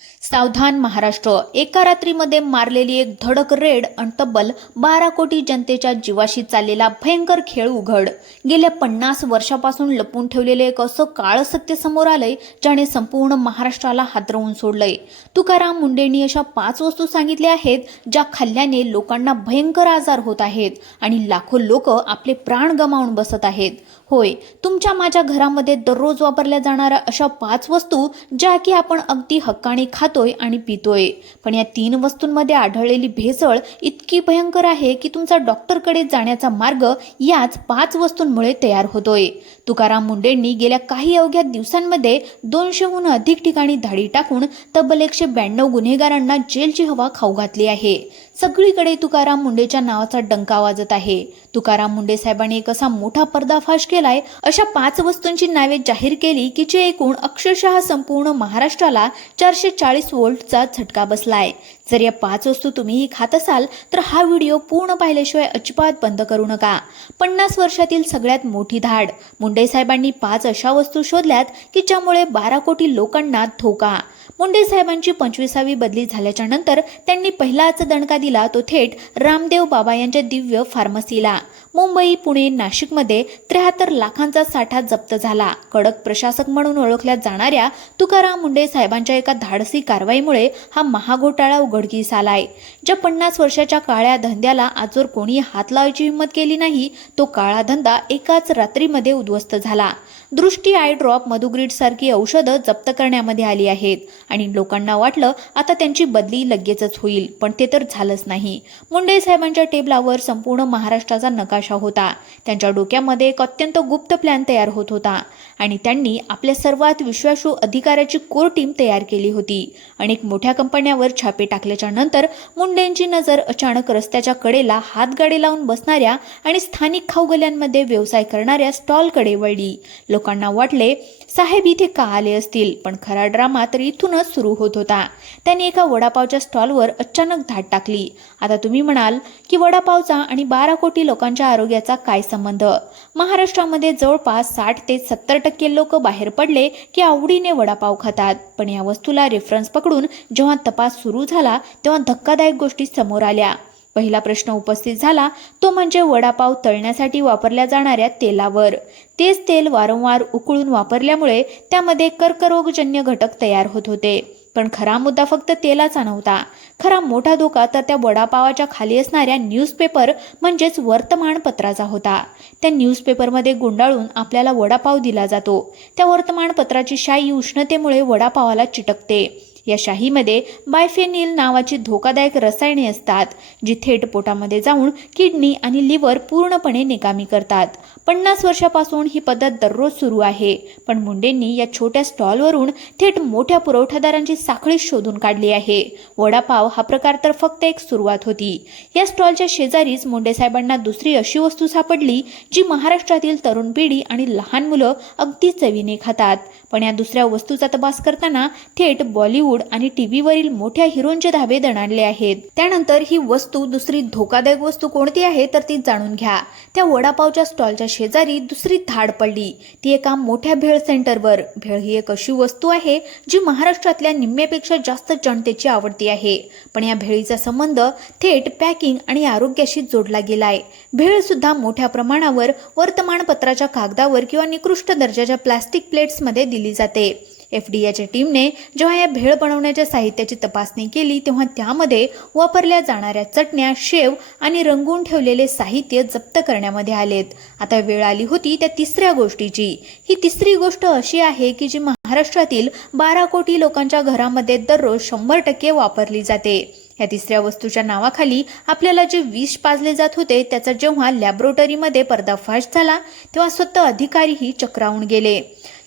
सावधान महाराष्ट्र, एका रात्रीमध्ये मारलेली एक धडक रेड आणि तब्बल 12 कोटी जनतेच्या जीवाशी चाललेला भयंकर खेळ उघड. गेल्या 50 वर्षापासून लपून ठेवलेले एक असं काळं सत्य समोर आलंय ज्याने संपूर्ण महाराष्ट्राला हादरवून सोडलंय. तुकाराम मुंडेंनी अशा 5 वस्तू सांगितल्या आहेत ज्या खाल्ल्याने लोकांना भयंकर आजार होत आहेत आणि लाखो लोक आपले प्राण गमावून बसत आहेत. होय, तुमच्या माझ्या घरामध्ये दररोज वापरल्या जाणाऱ्या अशा 5 वस्तू ज्या की आपण अगदी हक्काने खातोय आणि पितोय. पण या 3 वस्तूंमध्ये आढळलेली भेसळ इतकी भयंकर आहे की तुमचा डॉक्टरकडे जाण्याचा मार्ग याच 5 वस्तूंमुळे तयार होतोय. तुकाराम मुंडेंनी गेल्या काही अवघ्या दिवसांमध्ये 200हून अधिक ठिकाणी धाडी टाकून तब्बल 192 गुन्हेगारांना जेलची हवा खाऊ घातली आहे. सगळीकडे तुकाराम मुंडेच्या नावाचा डंका वाजत आहे. तुकाराम मुंडे साहेबांनी एक असा मोठा पर्दाफाश केलाय. अशा 5 वस्तूंची नावे जाहीर केली की जे एकूण अक्षरशः संपूर्ण महाराष्ट्राला 440 व्होल्टचा झटका बसलाय. जर या 5 वस्तू तुम्हीही खात असाल तर हा व्हिडिओ पूर्ण पाहिल्याशिवाय अजिबात बंद करू नका. 50 वर्षातील सगळ्यात मोठी धाड. मुंडे साहेबांनी 5 अशा वस्तू शोधल्यात की ज्यामुळे 12 कोटी लोकांना धोका. मुंडे साहेबांची 25वी बदली झाल्याच्या नंतर त्यांनी पहिलाच दणका दिला तो थेट रामदेव बाबा यांच्या दिव्य फार्मसीला. मुंबई, पुणे, नाशिकमध्ये 73 लाखांचा साठा जप्त झाला. कडक प्रशासक म्हणून ओळखल्या जाणाऱ्या तुकाराम मुंडे साहेबांच्या एका धाडसी कारवाईमुळे हा महाघोटाळा उघडकीस आलाय. ज्या 50 वर्षाच्या काळ्या धंद्याला आजवर कोणी हात लावायची हिंमत केली नाही तो काळा धंदा एकाच रात्रीमध्ये उद्ध्वस्त झाला. दृष्टी आय ड्रॉप, मधुग्रीड सारखी औषधं जप्त करण्यामध्ये आली आहेत आणि लोकांना वाटलं आता त्यांची बदली लगेचच होईल, पण ते तर झालंच नाही. मुंडे साहेबांच्या टेबलावर संपूर्ण महाराष्ट्राचा नकाशा होता. त्यांच्या डोक्यामध्ये एक अत्यंत गुप्त प्लॅन तयार होत होता आणि त्यांनी आपल्या सर्वात विश्वासू अधिकाऱ्याची कोर टीम तयार केली होती. अनेक मोठ्या कंपन्यांवर छापे टाकल्याच्या नंतर मुंडेंची नजर अचानक रस्त्याच्या कडेला हातगाडे लावून बसणाऱ्या आणि स्थानिक खाऊगल्ल्यांमध्ये व्यवसाय करणाऱ्या स्टॉलकडे वळली. लोकांना वाटले साहेब इथे का आले असतील, पण खरा ड्रामा तर इथूनच सुरू होत होता. त्यांनी एका वडापावच्या स्टॉलवर अचानक धाड टाकली. आता तुम्ही म्हणाल की वडापावचा आणि 12 कोटी लोकांच्या आरोग्याचा काय संबंध? महाराष्ट्रामध्ये जवळपास 60 ते 70% लोक बाहेर पडले की आवडीने वडापाव खातात. पण या वस्तूला रेफरन्स पकडून जेव्हा तपास सुरू झाला तेव्हा धक्कादायक गोष्टी समोर आल्या. पहिला प्रश्न उपस्थित झाला तो म्हणजे वडापाव तळण्यासाठी वापरल्या जाणाऱ्या तेलावर. तेच तेल वारंवार उकळून वापरल्यामुळे त्यामध्ये कर्करोगजन्य घटक तयार होत होते. पण खरा मुद्दा फक्त तेलाचा नव्हता. खरा मोठा धोका तर त्या वडापावाच्या खाली असणाऱ्या न्यूजपेपर म्हणजेच वर्तमानपत्राचा होता. त्या न्यूजपेपरमध्ये गुंडाळून आपल्याला वडापाव दिला जातो. त्या वर्तमानपत्राची शाई उष्णतेमुळे वडापावाला चिटकते. या शाहीमध्ये बायफेनिल नावाची धोकादायक रसायने असतात जी थेट पोटामध्ये जाऊन किडनी आणि लिव्हर पूर्णपणे निकामी करतात. 50 वर्षापासून ही पद्धत दररोज सुरू आहे. पण मुंडेंनी या छोट्या स्टॉलवरून थेट मोठ्या पुरवठादारांची साखळी शोधून काढली आहे. वडापाव हा प्रकार तर फक्त एक सुरुवात होती. या स्टॉलच्या शेजारीच मुंडे साहेबांना दुसरी अशी वस्तू सापडली जी महाराष्ट्रातील तरुण पिढी आणि लहान मुलं अगदी चवीने खातात. पण या दुसऱ्या वस्तूचा तपास करताना थेट बॉलिवूड आणि टीव्हीवरील मोठ्या हिरोंचे धाबे दणाणले आहेत. त्यानंतर ही वस्तू दुसरी धोकादायक वस्तू कोणती आहे तर ती जाणून घ्या. त्या वडापावच्या स्टॉलच्या शेजारी दुसरी धाड पडली ती एका मोठ्या भेळ सेंटरवर. भेळ ही एक अशी वस्तू आहे जी महाराष्ट्रातल्या निम्म्यापेक्षा जास्त जनतेची आवडती आहे. पण या भेळीचा संबंध थेट पॅकिंग आणि आरोग्याशी जोडला गेलाय. भेळ सुद्धा मोठ्या प्रमाणावर वर्तमानपत्राच्या कागदावर किंवा निकृष्ट दर्जाच्या प्लास्टिक प्लेट्समध्ये दिली जाते. FDAच्या टीमने जेव्हा या भेळ बनवण्याच्या साहित्याची तपासणी केली तेव्हा त्यामध्ये वापरल्या जाणाऱ्या चटण्या, शेव आणि रंगवून ठेवलेले साहित्य जप्त करण्यामध्ये आलेत. आता वेळ आली होती त्या तिसऱ्या गोष्टीची. ही तिसरी गोष्ट अशी आहे की जी महाराष्ट्रातील 12 कोटी लोकांच्या घरामध्ये दररोज 100% वापरली जाते. या तिसऱ्या वस्तूच्या नावाखाली आपल्याला जे विष पाजले जात होते त्याचा जेव्हा लॅबोरेटरीमध्ये पर्दाफाश झाला तेव्हा स्वतः अधिकारीही चक्रावून गेले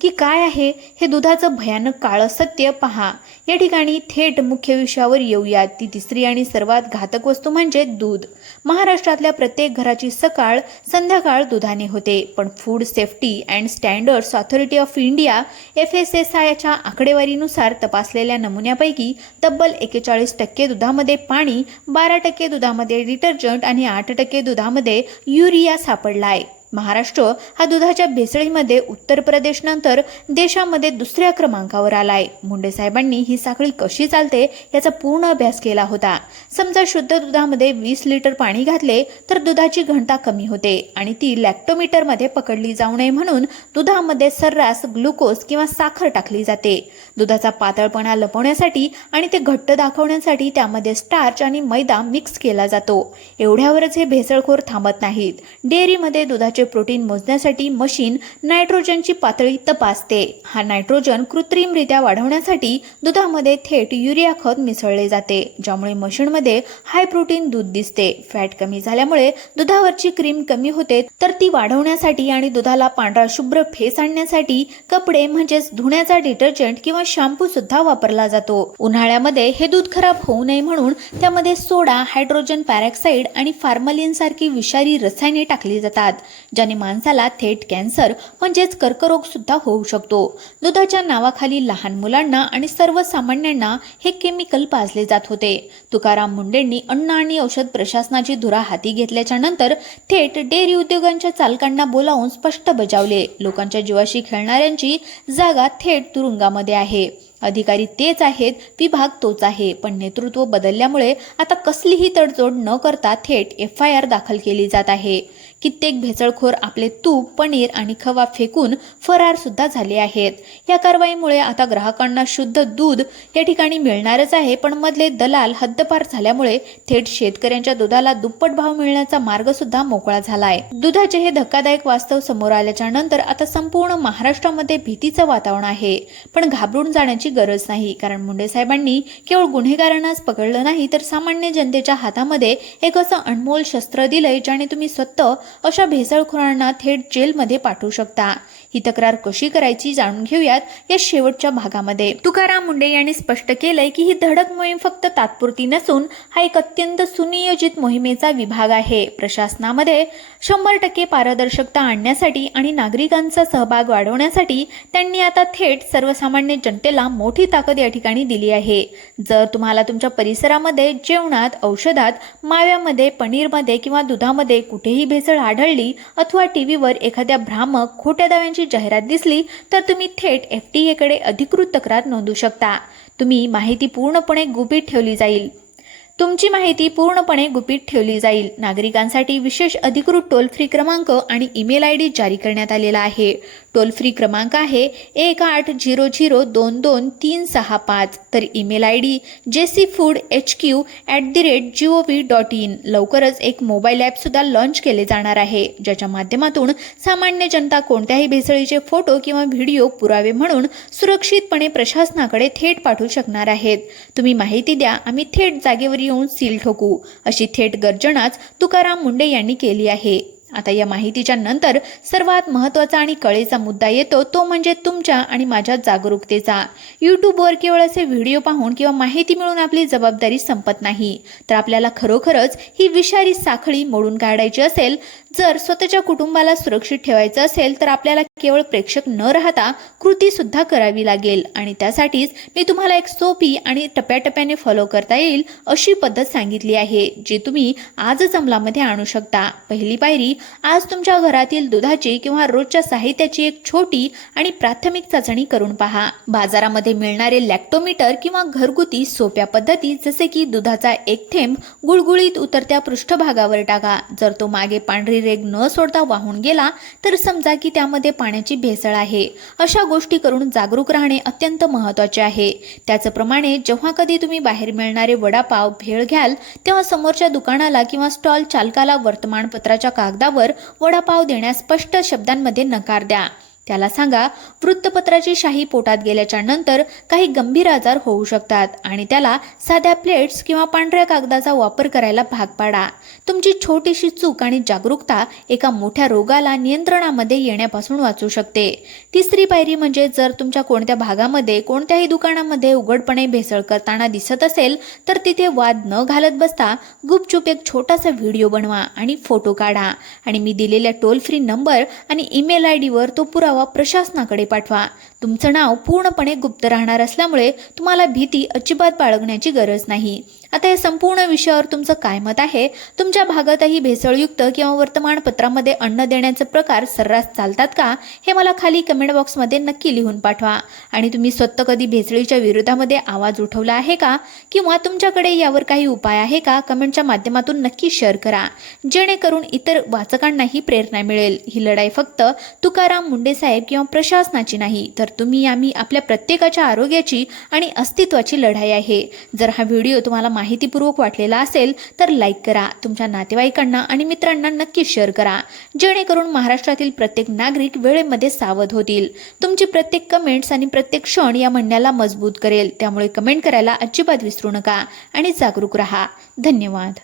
की काय आहे हे दुधाचं भयानक काळं सत्य पहा. या ठिकाणी थेट मुख्य विषयावर येऊयात. ती तिसरी आणि सर्वात घातक वस्तू म्हणजे दूध. महाराष्ट्रातल्या प्रत्येक घराची सकाळ संध्याकाळ दुधाने होते. पण food safety and standards authority of India FSSAIच्या आकडेवारीनुसार तपासलेल्या नमुन्यापैकी तब्बल 41% दुधामध्ये पाणी, 12% दुधामध्ये डिटर्जंट आणि 8% दुधामध्ये युरिया सापडलाय. महाराष्ट्र हा दुधाच्या भेसळीमध्ये उत्तर प्रदेशनंतर देशामध्ये दुसऱ्या क्रमांकावर आलाय. मुंडे साहेबांनी ही साखळी कशी चालते याचा पूर्ण अभ्यास केला होता. समजा शुद्ध दुधामध्ये 20 लिटर पाणी घातले तर दुधाची घनता कमी होते आणि ती लॅक्टोमीटरमध्ये पकडली जाऊ नये म्हणून दुधामध्ये सर्रास ग्लुकोज किंवा साखर टाकली जाते. दुधाचा पातळपणा लपवण्यासाठी आणि ते घट्ट दाखवण्यासाठी त्यामध्ये स्टार्च आणि मैदा मिक्स केला जातो. एवढ्यावरच हे भेसळखोर थांबत नाहीत. डेअरीमध्ये दुधाचे प्रोटीन मोजण्यासाठी मशीन नायट्रोजनची पातळी तपासते. हा नायट्रोजन कृत्रिमरित्या वाढवण्यासाठी दुधामध्ये थेट युरिया खत मिसळले जाते, ज्यामुळे मशीनमध्ये हाय प्रोटीन दूध दिसते. फॅट कमी झाल्यामुळे दुधावरची क्रीम कमी होते, तर ती वाढवण्यासाठी आणि दुधाला पांढरा शुभ्र फेस आणण्यासाठी कपडे म्हणजेच धुण्याचा डिटर्जंट किंवा शॅम्पू सुद्धा वापरला जातो. उन्हाळ्यामध्ये हे दूध खराब होऊ नये म्हणून त्यामध्ये सोडा, हायड्रोजन पॅरॉक्साईड आणि फॉर्मलिन सारखी विषारी रसायने टाकली जातात, ज्याने माणसाला थेट कॅन्सर म्हणजेच कर्करोग सुद्धा होऊ शकतो. दुधाच्या नावाखाली लहान मुलांना आणि सर्वसामान्यांना हे केमिकल पाजले जात होते. तुकाराम मुंडेंनी अन्न आणि औषध प्रशासनाची धुरा हाती घेतल्याच्या नंतर थेट डेअरी उद्योगांच्या चालकांना बोलावून स्पष्ट बजावले. लोकांच्या जीवाशी खेळणाऱ्यांची जागा थेट तुरुंगामध्ये आहे. अधिकारी तेच आहेत, विभाग तोच आहे, पण नेतृत्व बदलल्यामुळे आता कसलीही तडजोड न करता थेट FIR दाखल केली जात आहे. कित्येक भेसळखोर आपले तूप, पनीर आणि खवा फेकून फरार सुद्धा झाले आहेत. या कारवाईमुळे आता ग्राहकांना शुद्ध दूध या ठिकाणी मिळणारच आहे, पण मधले दलाल हद्दपार झाल्यामुळे थेट शेतकऱ्यांच्या दुधाला दुप्पट भाव मिळण्याचा मार्ग सुद्धा मोकळा झालाय. दुधाचे हे धक्कादायक वास्तव समोर आल्याच्या नंतर आता संपूर्ण महाराष्ट्रामध्ये भीतीचं वातावरण आहे. पण घाबरून जाण्याची गरज नाही, कारण मुंडे साहेबांनी केवळ गुन्हेगारांनाच पकडलं नाही, तर सामान्य जनतेच्या हातामध्ये एक असं अनमोल शस्त्र दिलंय, ज्याने तुम्ही स्वतः अशा भेसळखोरांना थेट जेलमध्ये पाठवू शकता. ही तक्रार कशी करायची जाणून घेऊयात या शेवटच्या भागामध्ये. तुकाराम मुंडे यांनी स्पष्ट केलंय की ही धडक मोहीम फक्त तात्पुरती नसून हा एक अत्यंत सुनियोजित मोहिमेचा विभाग आहे. प्रशासनामध्ये 100% पारदर्शकता आणण्यासाठी आणि नागरिकांचा सहभाग वाढवण्यासाठी त्यांनी आता थेट सर्वसामान्य जनतेला मोठी ताकद या ठिकाणी दिली आहे. जर तुम्हाला तुमच्या परिसरामध्ये जेवणात, औषधात, माव्यामध्ये, पनीरमध्ये किंवा दुधामध्ये कुठेही भेसळ आढळली अथवा टीव्हीवर एखाद्या भ्रामक खोट्या दाव्यांची जाहिरात दिसली तर तुम्ही थेट FDA कडे अधिकृत तक्रार नोंदवू शकता. तुमची माहिती पूर्णपणे गुपित ठेवली जाईल. नागरिकांसाठी विशेष अधिकृत टोल फ्री क्रमांक आणि ईमेल ID जारी करण्यात आलेला आहे. टोल फ्री क्रमांक आहे 1800222365, तर ईमेल ID jcfoodhq@gov.in. लवकरच एक मोबाईल ॲप सुद्धा लॉन्च केले जाणार आहे, ज्याच्या माध्यमातून सामान्य जनता कोणत्याही भेसळीचे फोटो किंवा व्हिडिओ पुरावे म्हणून सुरक्षितपणे प्रशासनाकडे थेट पाठवू शकणार आहेत. तुम्ही माहिती द्या, आम्ही थेट जागेवर येऊन सील ठोकू, अशी थेट गर्जनाच तुकाराम मुंडे यांनी केली आहे. आता या माहितीच्या नंतर सर्वात महत्त्वाचा आणि कळेचा मुद्दा येतो, तो म्हणजे तुमच्या आणि माझ्या जागरूकतेचा. यूट्यूबवर केवळ असे व्हिडिओ पाहून किंवा माहिती मिळून आपली जबाबदारी संपत नाही, तर आपल्याला खरोखरच ही विषारी साखळी मोडून काढायची असेल, जर स्वतःच्या कुटुंबाला सुरक्षित ठेवायचं असेल, तर आपल्याला केवळ प्रेक्षक न राहता कृती सुद्धा करावी लागेल. आणि त्यासाठीच मी तुम्हाला एक सोपी आणि टप्प्याटप्प्याने फॉलो करता येईल अशी पद्धत सांगितली आहे, जी तुम्ही आजच अंमलामध्ये आणू शकता. पहिली पायरी, आज तुमच्या घरातील दुधाची किंवा रोजच्या साहित्याची एक छोटी आणि प्राथमिक चाचणी करून पहा. बाजारामध्ये मिळणारे लॅक्टोमीटर किंवा घरगुती सोप्या पद्धती, जसे की दुधाचा एक थेंब गुळगुळीत उतरत्या पृष्ठभागावर टाका. जर तो मागे पांढरी रेग न सोडता वाहून गेला तर समजा की त्यामध्ये पाण्याची भेसळ आहे. अशा गोष्टी करून जागरूक राहणे अत्यंत महत्त्वाचे आहे. त्याचप्रमाणे जेव्हा कधी तुम्ही बाहेर मिळणारे वडापाव, भेळ घ्याल, तेव्हा समोरच्या दुकानाला किंवा स्टॉल चालकाला वर्तमानपत्राच्या कागदावर वडापाव देण्यास स्पष्ट शब्दांमध्ये नकार द्या. त्याला सांगा, वृत्तपत्राची शाही पोटात गेल्याच्या नंतर काही गंभीर आजार होऊ शकतात आणि त्याला साध्या प्लेट्स किंवा पांढऱ्या कागदाचा वापर करायला भाग पाडा. तुमची छोटीशी चूक आणि जागरूकता एका मोठ्या रोगाला नियंत्रणामध्ये येण्यापासून वाचू शकते. तिसरी पायरी म्हणजे, जर तुमच्या कोणत्या भागामध्ये कोणत्याही दुकानामध्ये उघडपणे भेसळ करताना दिसत असेल, तर तिथे वाद न घालत बसता गुपचूप एक छोटासा व्हिडिओ बनवा आणि फोटो काढा आणि मी दिलेल्या टोल फ्री नंबर आणि ईमेल ID वर तो पुरावा प्रशासनाकडे पाठवा. तुमचं नाव पूर्णपणे गुप्त राहणार असल्यामुळे तुम्हाला भीती अजिबात बाळगण्याची गरज नाही. आता या संपूर्ण विषयावर तुमचं काय मत आहे? तुमच्या भागातही भेसळयुक्त किंवा वर्तमानपत्रामध्ये अन्न देण्याचे प्रकार सर्रास चालतात का? हे मला खाली कमेंट बॉक्समध्ये नक्की लिहून पाठवा. आणि तुम्ही स्वतः कधी भेसळीच्या विरोधामध्ये आवाज उठवला आहे का? किंवा तुमच्याकडे यावर काही उपाय आहे का? कमेंटच्या माध्यमातून नक्की शेअर करा, जेणेकरून इतर वाचकांनाही प्रेरणा मिळेल. ही लढाई फक्त तुकाराम मुंडे साहेब किंवा प्रशासनाची नाही, तर तुम्ही आम्ही आपल्या प्रत्येकाच्या आरोग्याची आणि अस्तित्वाची लढाई आहे. जर हा व्हिडिओ तुम्हाला माहितीपूर्वक वाटलेला असेल तर लाईक करा, तुमच्या नातेवाईकांना आणि मित्रांना नक्की शेअर करा, जेणेकरून महाराष्ट्रातील प्रत्येक नागरिक वेळेमध्ये सावध होतील. तुमची प्रत्येक कमेंट्स आणि प्रत्येक क्षण या म्हणण्याला मजबूत करेल. त्यामुळे कमेंट करायला अजिबात विसरू नका आणि जागरूक रहा. धन्यवाद.